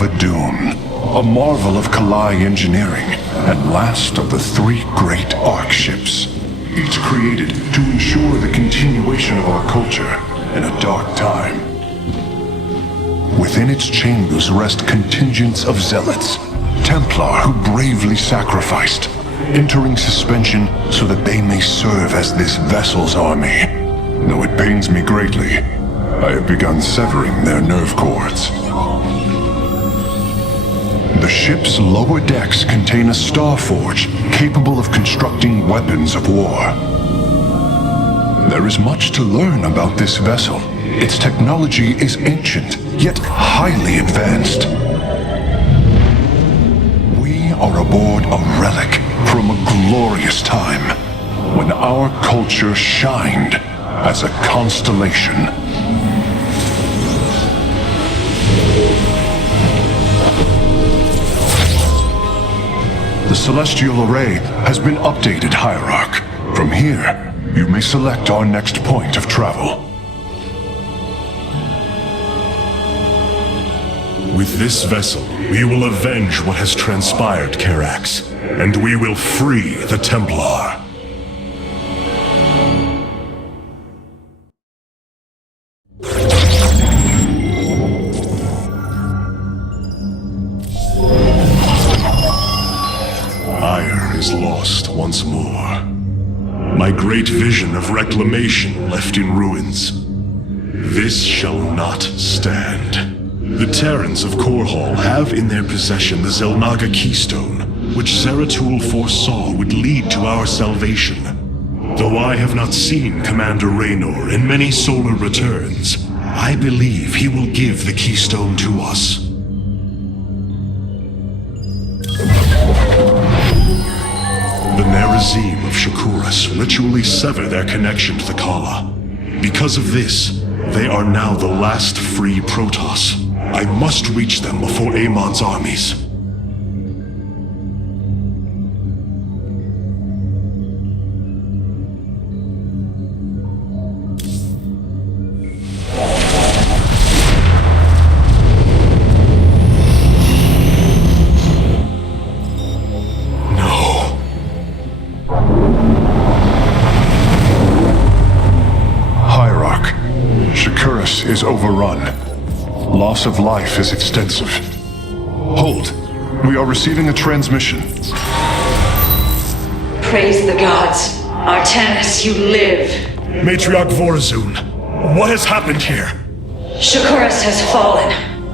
of a dune, a marvel of Kalai engineering, and last of the three great Ark ships, each created to ensure the continuation of our culture in a dark time. Within its chambers rest contingents of zealots, Templar who bravely sacrificed, entering suspension so that they may serve as this vessel's army. Though it pains me greatly, I have begun severing their nerve cords. The ship's lower decks contain a star forge capable of constructing weapons of war. There is much to learn about this vessel. Its technology is ancient, yet highly advanced. We are aboard a relic from a glorious time, when our culture shined as a constellation. The celestial array has been updated, Hierarch. From here, you may select our next point of travel. With this vessel, we will avenge what has transpired, Karax, and we will free the Templar. Ire is lost once more. My great vision of reclamation left in ruins. This shall not stand. The Terrans of Korhal have in their possession the Zelnaga Keystone, which Zeratul foresaw would lead to our salvation. Though I have not seen Commander Raynor in many solar returns, I believe he will give the Keystone to us. The Nerazim of Shakuras ritually sever their connection to the Kala. Because of this, they are now the last free Protoss. I must reach them before Amon's armies. No. Hierarch, Shakuras is overrun. Loss of life is extensive. Hold. We are receiving a transmission. Praise the gods. Artanis, you live. Matriarch Vorazun, what has happened here? Shakuras has fallen.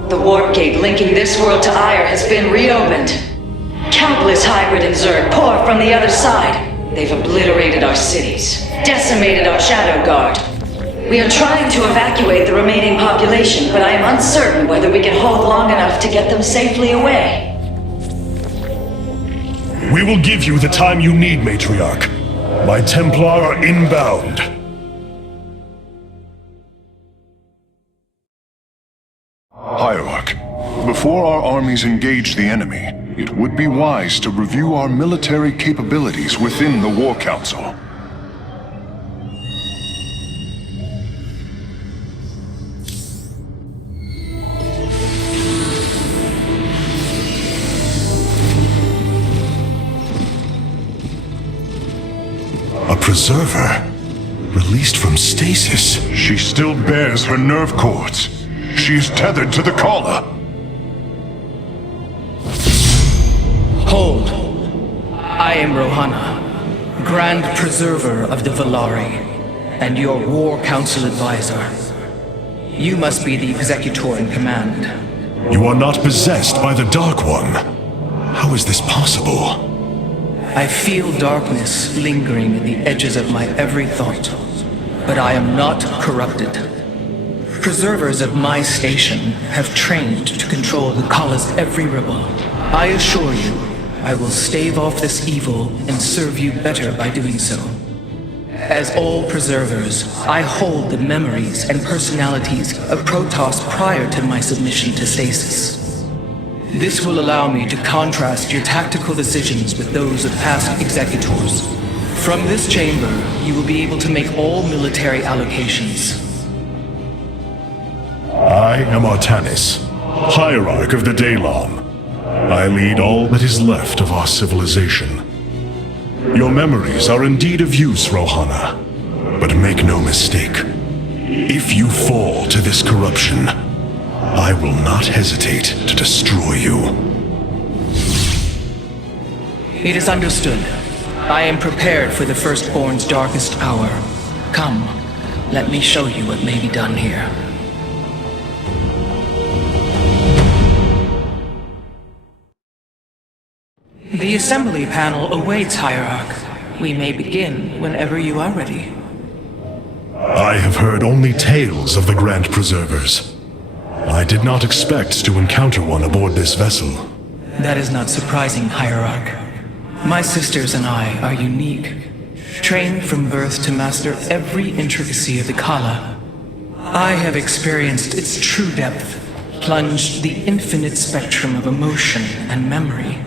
The warp gate linking this world to Ire has been reopened. Countless hybrid and Zerg pour from the other side. They've obliterated our cities, decimated our Shadow Guard. We are trying to evacuate the remaining population, but I am uncertain whether we can hold long enough to get them safely away. We will give you the time you need, Matriarch. My Templar are inbound. Hierarch, before our armies engage the enemy, it would be wise to review our military capabilities within the War Council. A preserver? Released from stasis? She still bears her nerve cords. She is tethered to the Kala. Hold. I am Rohana, Grand Preserver of the Valari, and your War Council advisor. You must be the Executor in command. You are not possessed by the Dark One. How is this possible? I feel darkness lingering at the edges of my every thought, but I am not corrupted. Preservers of my station have trained to control the Kala's every ripple. I assure you, I will stave off this evil and serve you better by doing so. As all preservers, I hold the memories and personalities of Protoss prior to my submission to stasis. This will allow me to contrast your tactical decisions with those of past executors. From this chamber, you will be able to make all military allocations. I am Artanis, Hierarch of the Daylon. I lead all that is left of our civilization. Your memories are indeed of use, Rohana. But make no mistake. If you fall to this corruption, I will not hesitate to destroy you. It is understood. I am prepared for the Firstborn's darkest hour. Come, let me show you what may be done here. The assembly panel awaits, Hierarch. We may begin whenever you are ready. I have heard only tales of the Grand Preservers. I did not expect to encounter one aboard this vessel. That is not surprising, Hierarch. My sisters and I are unique, trained from birth to master every intricacy of the Kala. I have experienced its true depth, plunged the infinite spectrum of emotion and memory.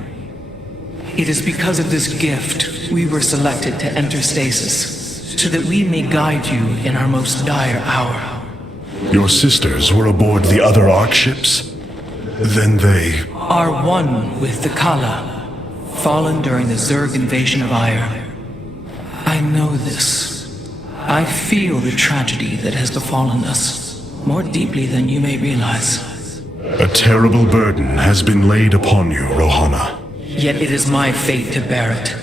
It is because of this gift we were selected to enter stasis, so that we may guide you in our most dire hour. Your sisters were aboard the other Ark ships? Then they... Are one with the Kala, fallen during the Zerg invasion of Aiur. I know this. I feel the tragedy that has befallen us, more deeply than you may realize. A terrible burden has been laid upon you, Rohana. Yet it is my fate to bear it.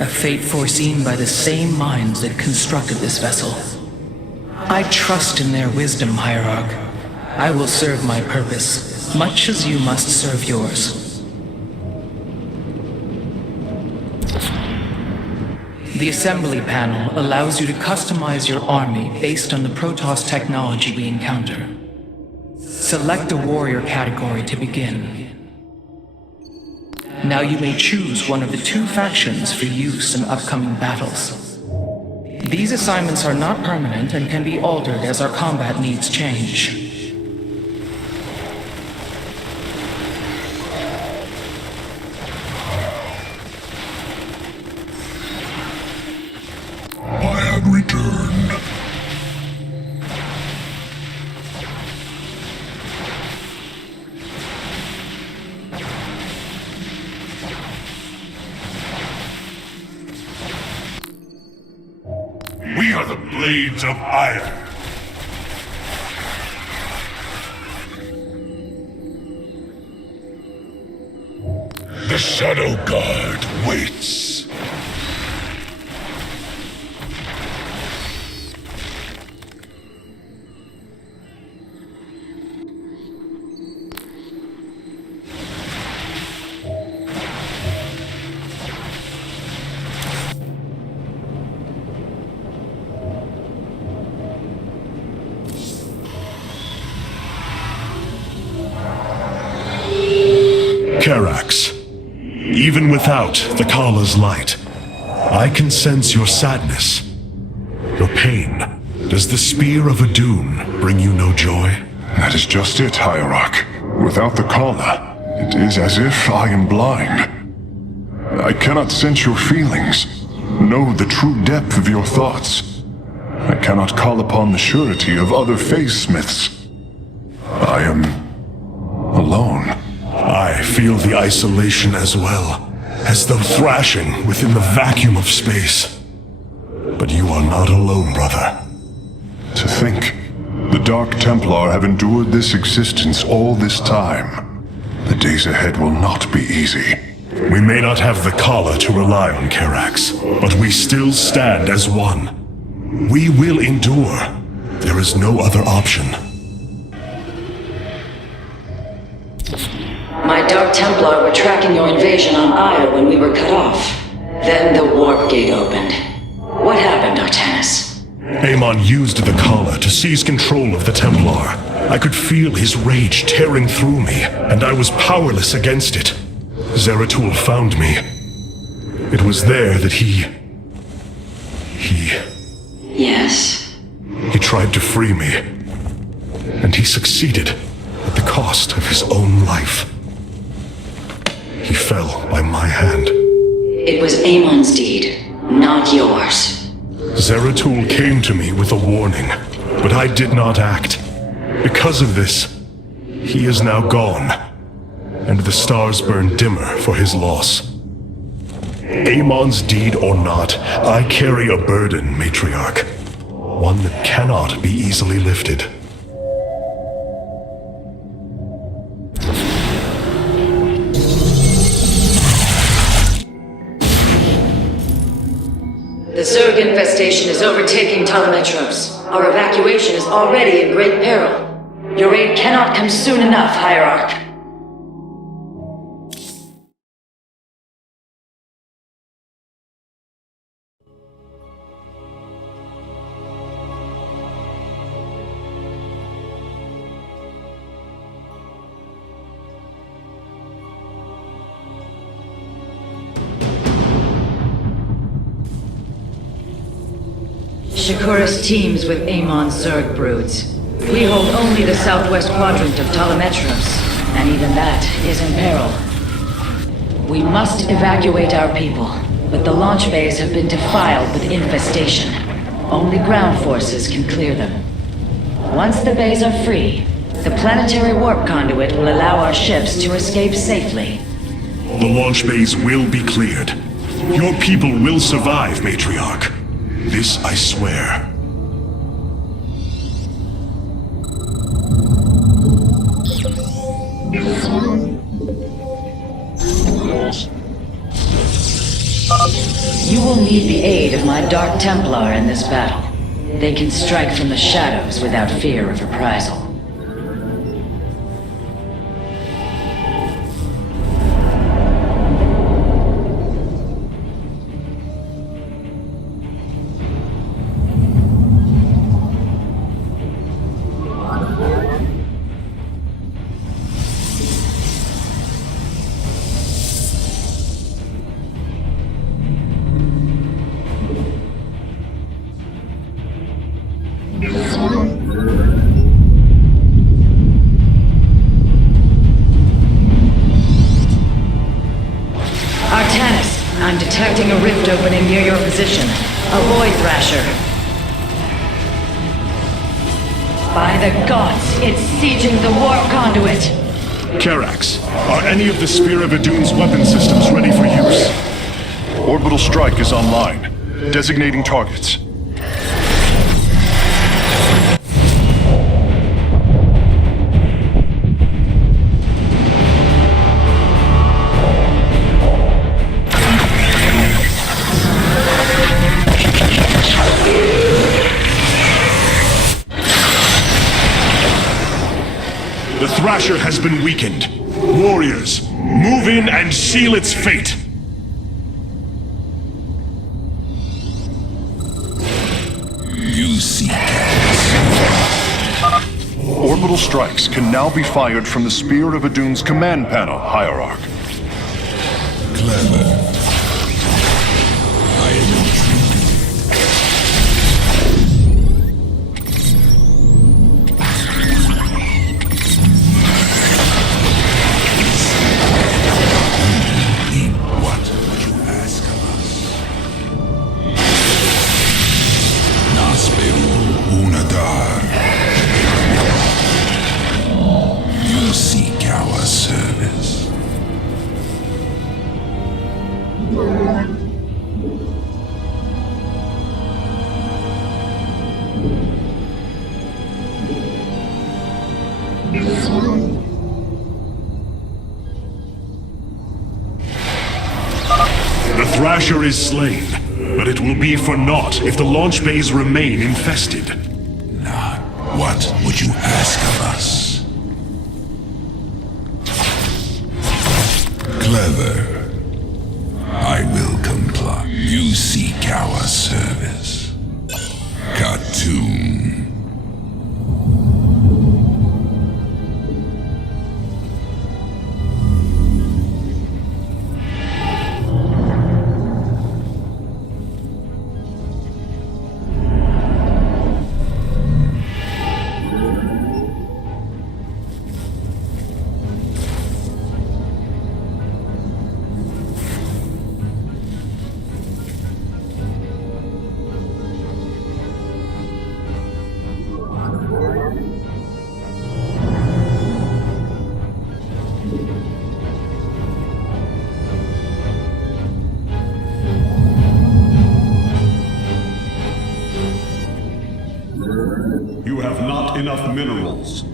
A fate foreseen by the same minds that constructed this vessel. I trust in their wisdom, Hierarch. I will serve my purpose, much as you must serve yours. The assembly panel allows you to customize your army based on the Protoss technology we encounter. Select a warrior category to begin. Now you may choose one of the two factions for use in upcoming battles. These assignments are not permanent and can be altered as our combat needs change. I have returned. We are the Blades of Iron. The Shadow Guard waits. Karax, even without the Kala's light, I can sense your sadness, your pain. Does the spear of Adun bring you no joy? That is just it, Hierarch. Without the Kala, it is as if I am blind. I cannot sense your feelings, know the true depth of your thoughts. I cannot call upon the surety of other phase-smiths. I am alone. I feel the isolation as well, as though thrashing within the vacuum of space. But you are not alone, brother. To think, the Dark Templar have endured this existence all this time. The days ahead will not be easy. We may not have the Kala to rely on, Karax, but we still stand as one. We will endure. There is no other option. My Dark Templar were tracking your invasion on Aiur when we were cut off. Then the warp gate opened. What happened, Artanis? Amon used the Kala to seize control of the Templar. I could feel his rage tearing through me, and I was powerless against it. Zeratul found me. It was there that he... Yes? He tried to free me. And he succeeded, at the cost of his own life. He fell by my hand. It was Amon's deed, not yours. Zeratul came to me with a warning, but I did not act. Because of this, He is now gone, and the stars burn dimmer for his loss. Amon's deed or not, I carry a burden, Matriarch. One that cannot be easily lifted. The Zerg infestation is overtaking Telemetros. Our evacuation is already in great peril. Your aid cannot come soon enough, Hierarch. Shakuras teams with Amon's Zerg broods. We hold only the southwest quadrant of Telemetros, and even that is in peril. We must evacuate our people, but the launch bays have been defiled with infestation. Only ground forces can clear them. Once the bays are free, the planetary warp conduit will allow our ships to escape safely. The launch bays will be cleared. Your people will survive, Matriarch. This I swear. You will need the aid of my Dark Templar in this battle. They can strike from the shadows without fear of reprisal. I'm detecting a rift opening near your position. Avoid Thrasher. By the gods, it's sieging the warp conduit! Karax, are any of the Spear of Idun's weapon systems ready for use? Orbital strike is online. Designating targets. The Thrasher has been weakened. Warriors, move in and seal its fate! You seek Orbital strikes can now be fired from the Spear of Idun's command panel, Hierarch. clever. I am intrigued. What would you ask of us? Nasperu Unadar. You seek our service. The Thrasher is slain, but it will be for naught if the launch bays remain infested. Now, what would you ask of us? Clever. I will comply. You seek our service. Khartoum. not enough minerals.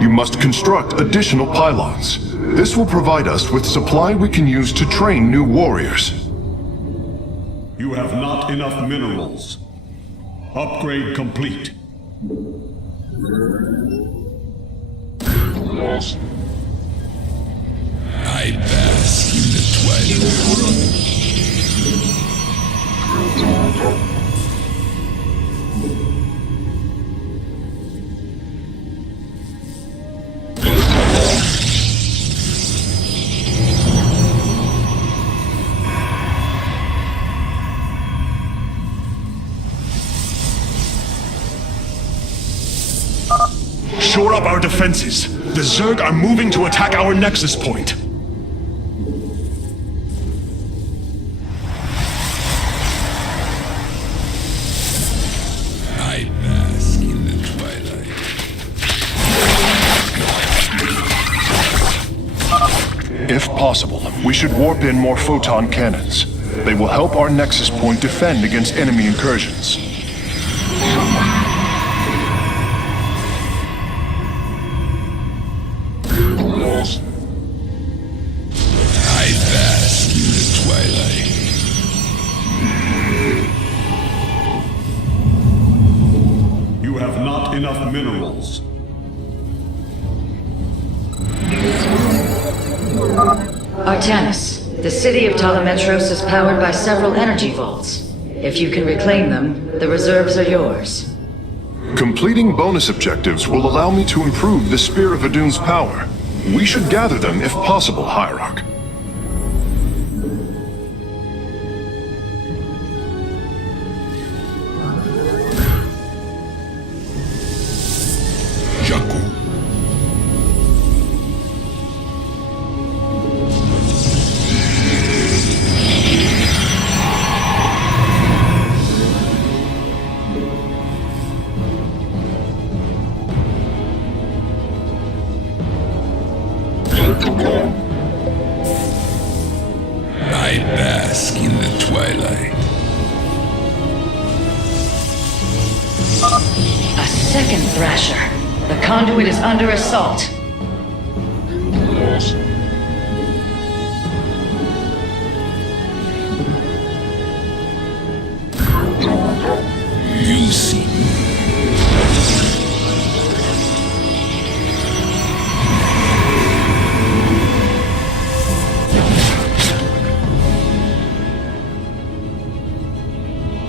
You must construct additional pylons. This will provide us with supply we can use to train new warriors. You have not enough minerals. Upgrade complete. I bask in the twilight. Shore up our defenses. The Zerg are moving to attack our nexus point. I bask in the twilight. If possible, we should warp in more photon cannons. They will help our nexus point defend against enemy incursions. I bask in the twilight. You have not enough minerals. Artanis, the city of Talametros is powered by several energy vaults. If you can reclaim them, the reserves are yours. Completing bonus objectives will allow me to improve the Spear of Adun's power. We should gather them if possible, Hierarch. Jakku. I bask in the twilight. A second Thrasher. The conduit is under assault. You see me.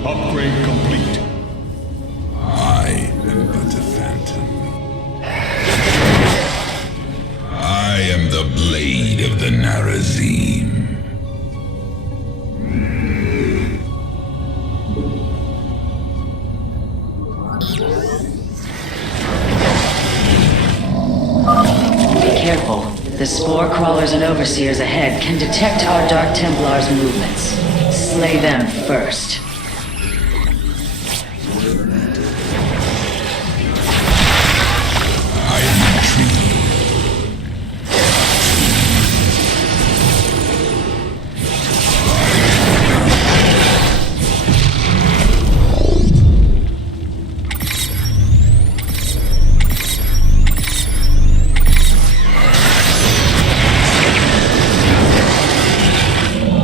Upgrade complete. I am but a phantom. I am the blade of the Narazim. Be careful. The spore crawlers and overseers ahead can detect our Dark Templars' movements. Slay them first. I retreat.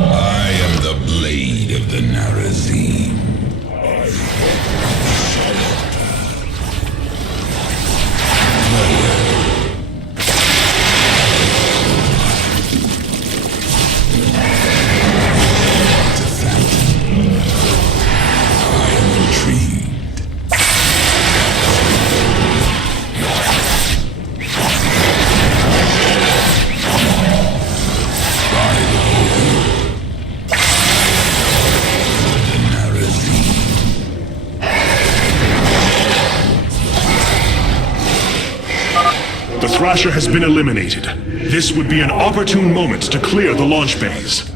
I am the blade of the Narazim. Thrasher has been eliminated. This would be an opportune moment to clear the launch bays.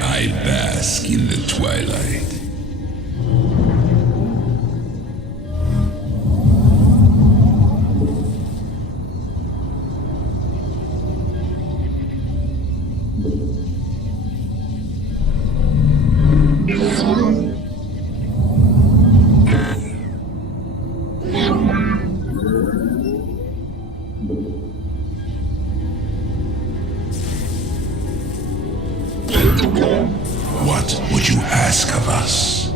I bask in the twilight. What would you ask of us? I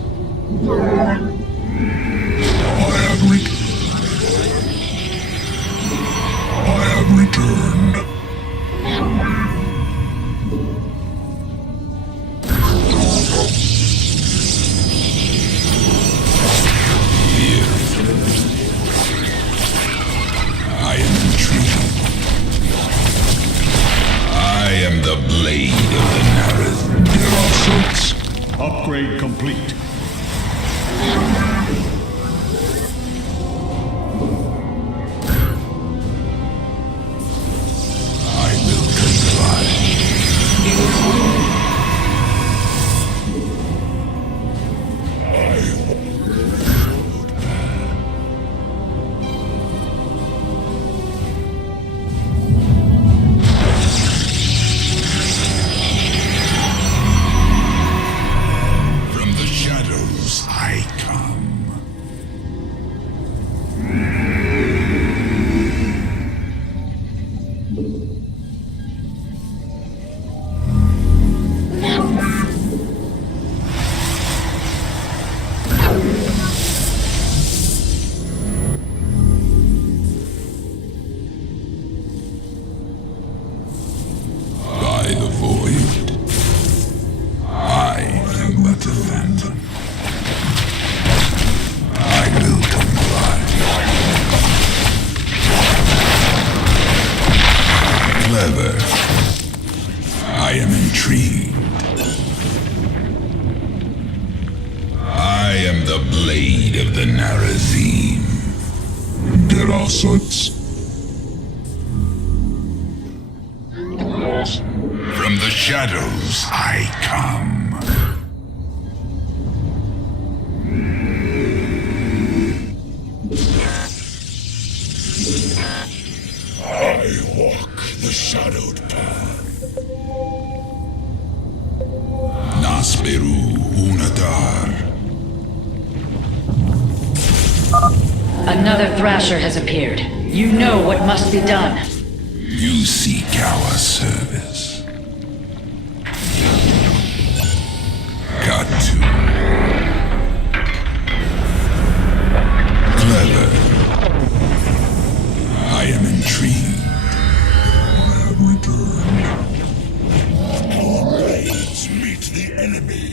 have returned. Here. I am intrigued. I am the blade of the Narazim. Upgrade complete. I will comply. From the shadows I come. By the void. I am but a phantom. I will comply. Clever. I am intrigued. I am the blade of the Narazim. Gerasot. From the shadows I come. I walk the shadowed path. Nasperu Unatar. Another Thrasher has appeared. You know what must be done. You seek our service. Got to. Clever. I am intrigued. I have returned. Our blades meet the enemy.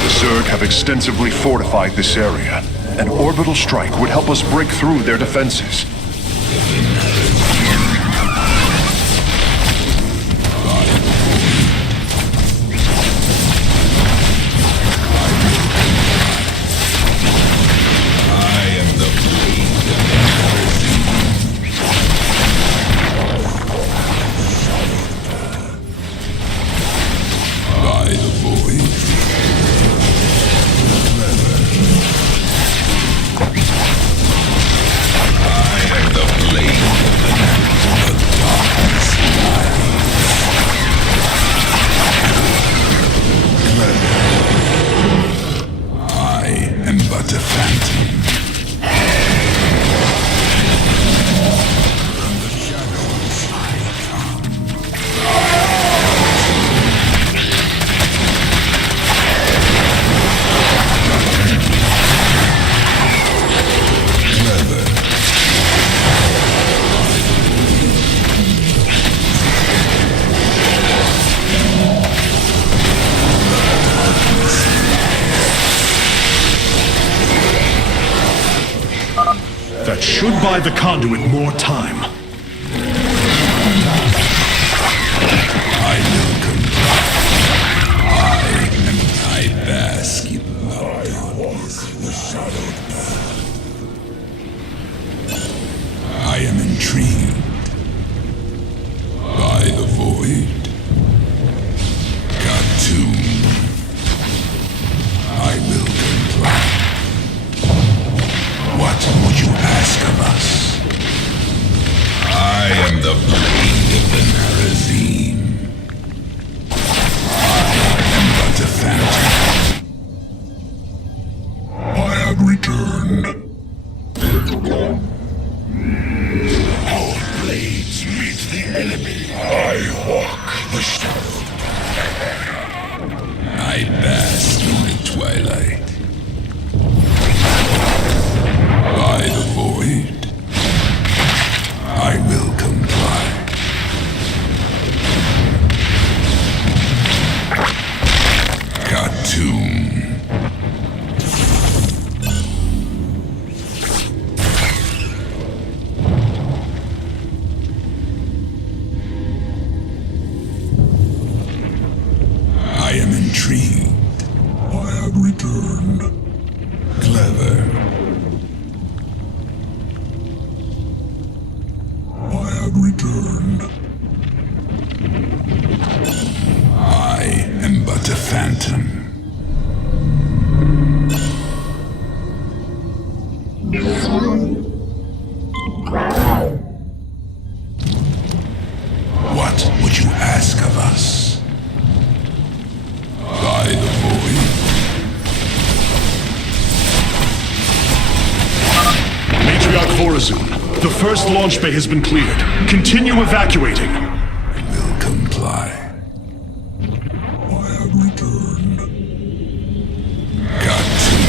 The Zerg have extensively fortified this area. An orbital strike would help us break through their defenses. I am the blade of the Narazim. By the void. I That should buy the conduit more time. I will comply. I bask in the darkness of the shadowed path. I am intrigued by the void. Khartoum. I will comply. What would you ask of us? I am the blade of the Narazim. I am but a phantom. I have returned. Our blades meet the enemy. I walk the shadow. I bask in the twilight. By the void, I will comply. Khartoum. I am intrigued. I have returned. Clever. I have returned. I am but a phantom. What would you ask of us? By the void. Matriarch Vorazun, the first launch bay has been cleared. Continue evacuating. I will comply. I have returned. Khartoum.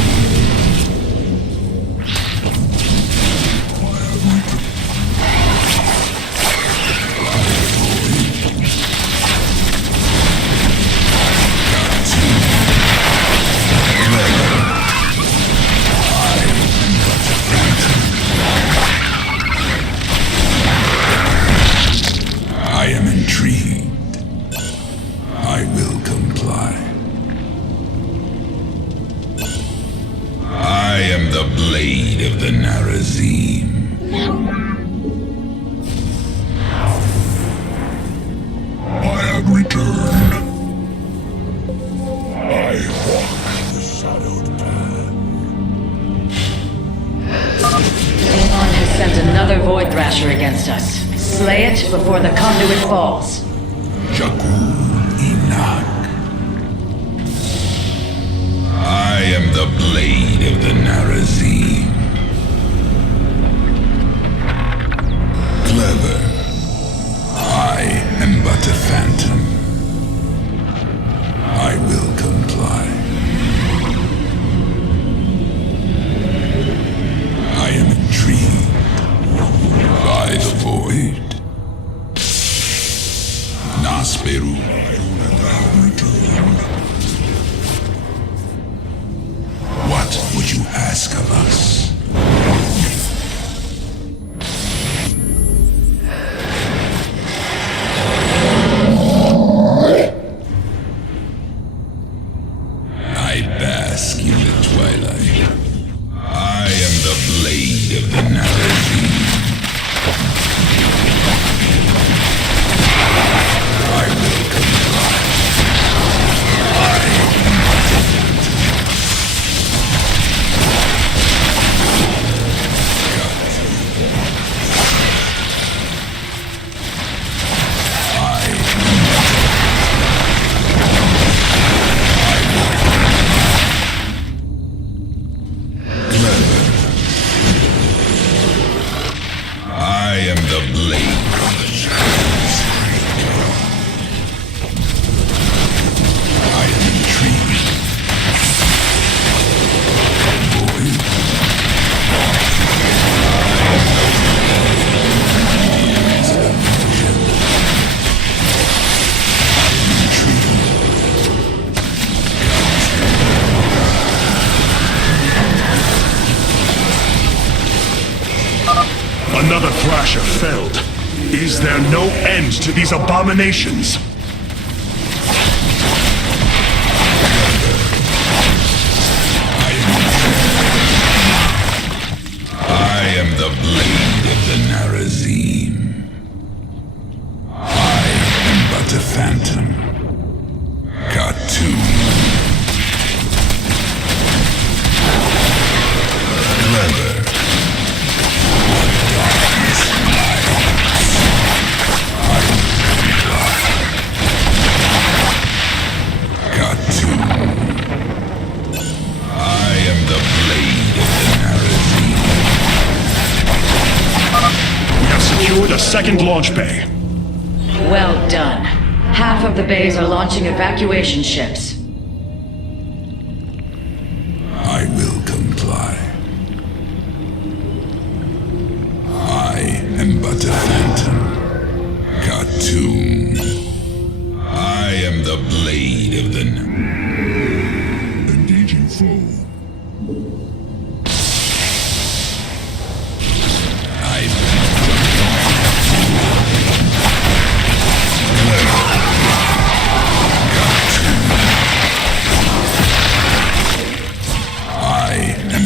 I have returned. I am intrigued. I will comply. I am the blade of the Narazim. I have returned. I walk the shadowed path. Amon has sent another Void Thrasher against us. Slay it before the conduit falls. Jakul Inak. I am the blade of the Narazim. Clever. I am but a phantom. I will comply. I am intrigued by the void. Nasperu. Thrasher felled, is there no end to these abominations? I am the blade of the Narazim. I am but a phantom. Cartoon. Clever. What darkness lies. Cartoon. I am the blade of the Narazim. We have secured a second launch bay. Well done. Half of the bays are launching evacuation ships. I will comply. I am but a phantom. Cartoon. I am the blade of the... Engaging foe.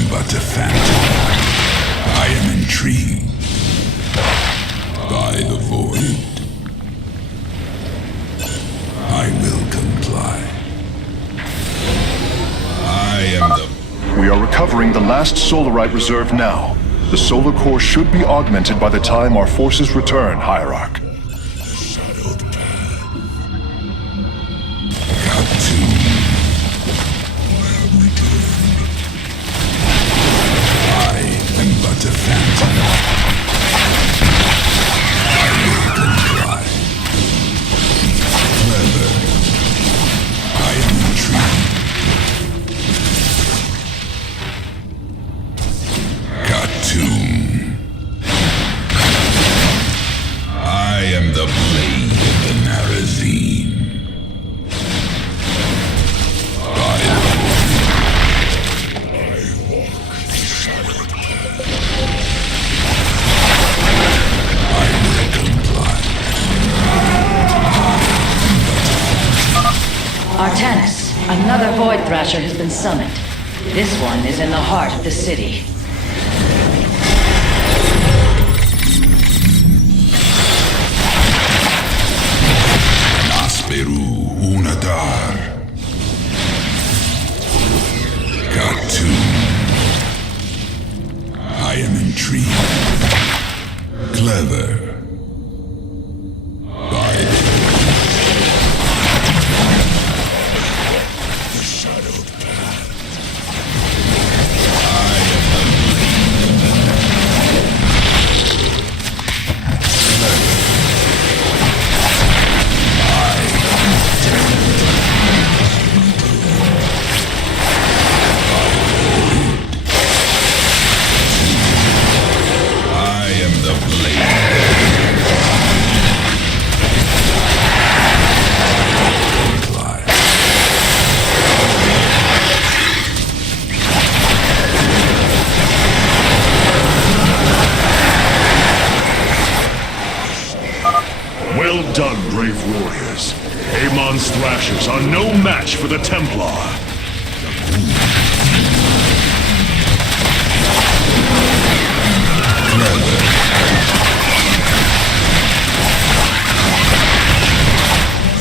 But a phantom. I am intrigued by the void. I will comply. I am the... We are recovering the last solarite reserve now. The solar core should be augmented by the time our forces return, Hierarch. Shadowed path. Cartoon. I have returned. I am but a phantom. I will comply. Clever. I am intrigued. Cartoon. I am the blade of the Narazim. By the Artanis, another Void Thrasher has been summoned. This one is in the heart of the city. Nasperu Unadar. Cartoon. I am intrigued. Clever. By the shadowed path. I am the blade of the Clever. I am the blade. Well done, brave warriors. Amon's Thrashers are no match for the Templar.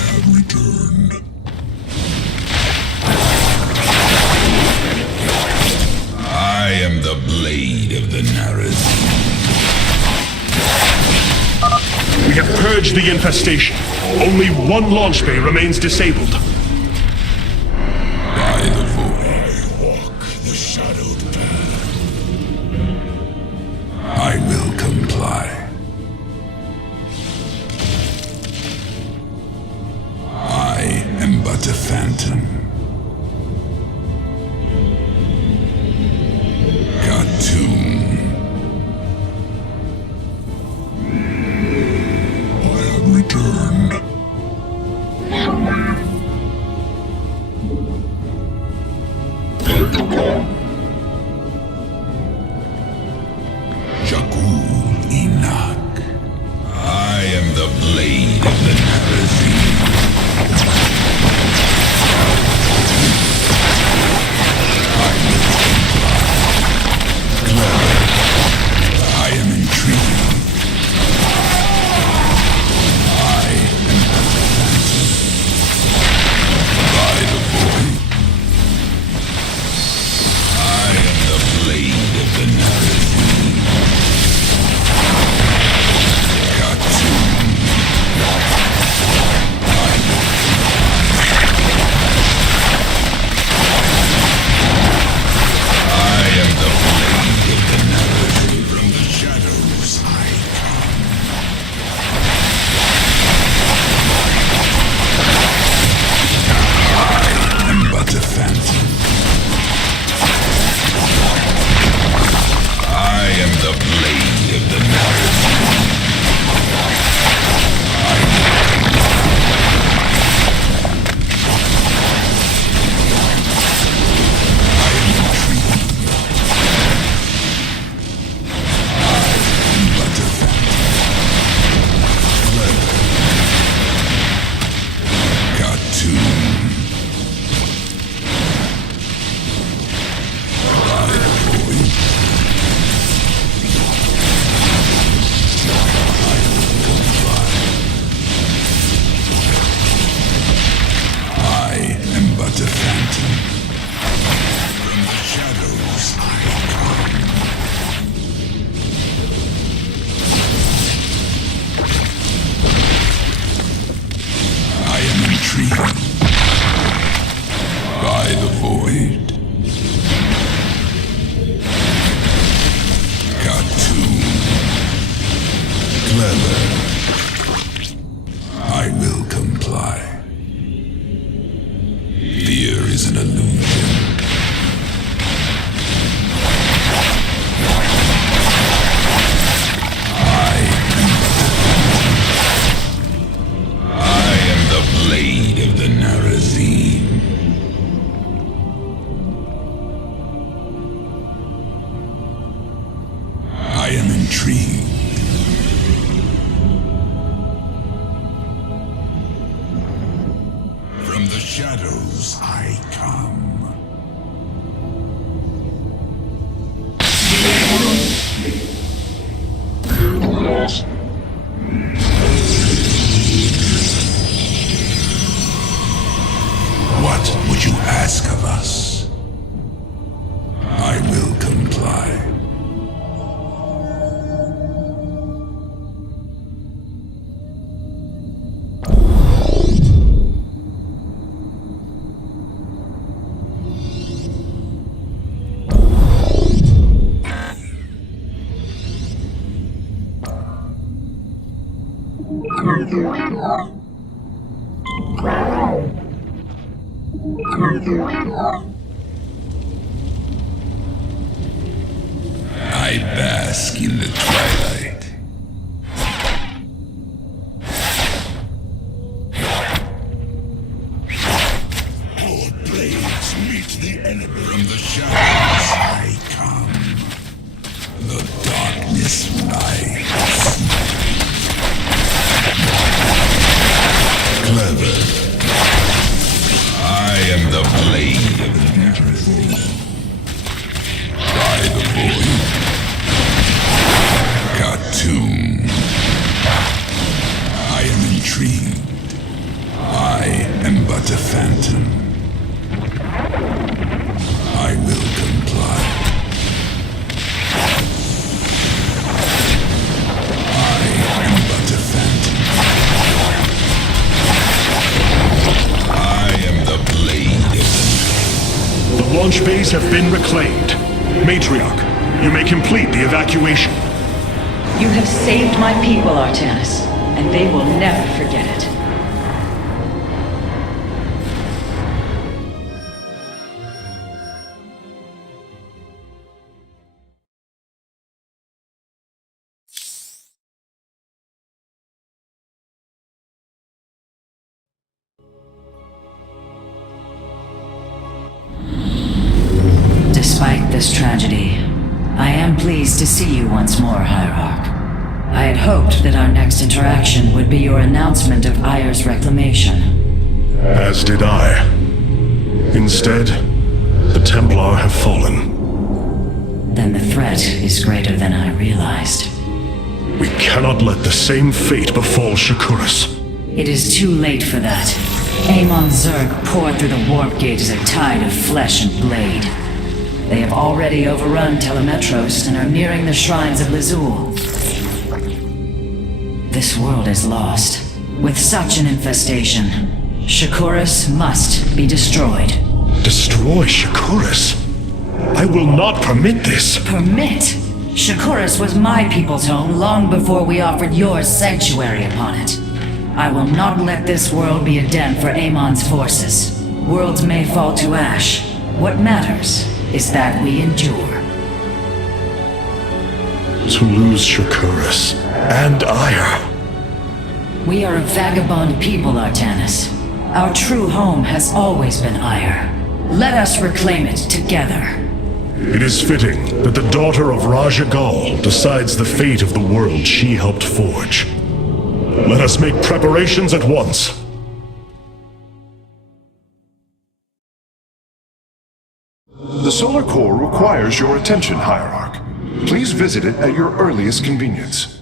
Have returned. I am the blade of the Narazim. We have purged the infestation. Only one launch bay remains disabled. By the void. I walk the shadowed path. I will comply. I am but a phantom. Cartoon. I have returned. Jakul Inak. illusion. I am the blade of the Narazim. I am intrigued. From the shadows I come. What would you ask of us? I will comply. I bask in the twilight. Our blades meet the enemy. From the shadows I come. The darkness rides. Clever. I am the blade of the Narazim. By the void. Khartoum. I am intrigued. I am but a phantom. I will comply. I am but a phantom. I am the blade of The launch bays have been reclaimed. Matriarch, you may complete the evacuation. You have saved my people, Artanis, and they will never forget it. Despite this tragedy, I am pleased to see you once more, Hierarch. I had hoped that our next interaction would be your announcement of Ayer's reclamation. As did I. Instead, the Templar have fallen. Then the threat is greater than I realized. We cannot let the same fate befall Shakuras. It is too late for that. Amon Zerg poured through the warp gate as a tide of flesh and blade. They have already overrun Telemetros and are nearing the shrines of Lazul. This world is lost. With such an infestation, Shakuras must be destroyed. Destroy Shakuras? I will not permit this. Permit? Shakuras was my people's home long before we offered yours sanctuary upon it. I will not let this world be a den for Amon's forces. Worlds may fall to ash. What matters is that we endure. To lose Shakuras and Ayer. We are a vagabond people, Artanis. Our true home has always been Ayer. Let us reclaim it together. It is fitting that the daughter of Raja Gal decides the fate of the world she helped forge. Let us make preparations at once. The solar core requires your attention, Hierarch. Please visit it at your earliest convenience.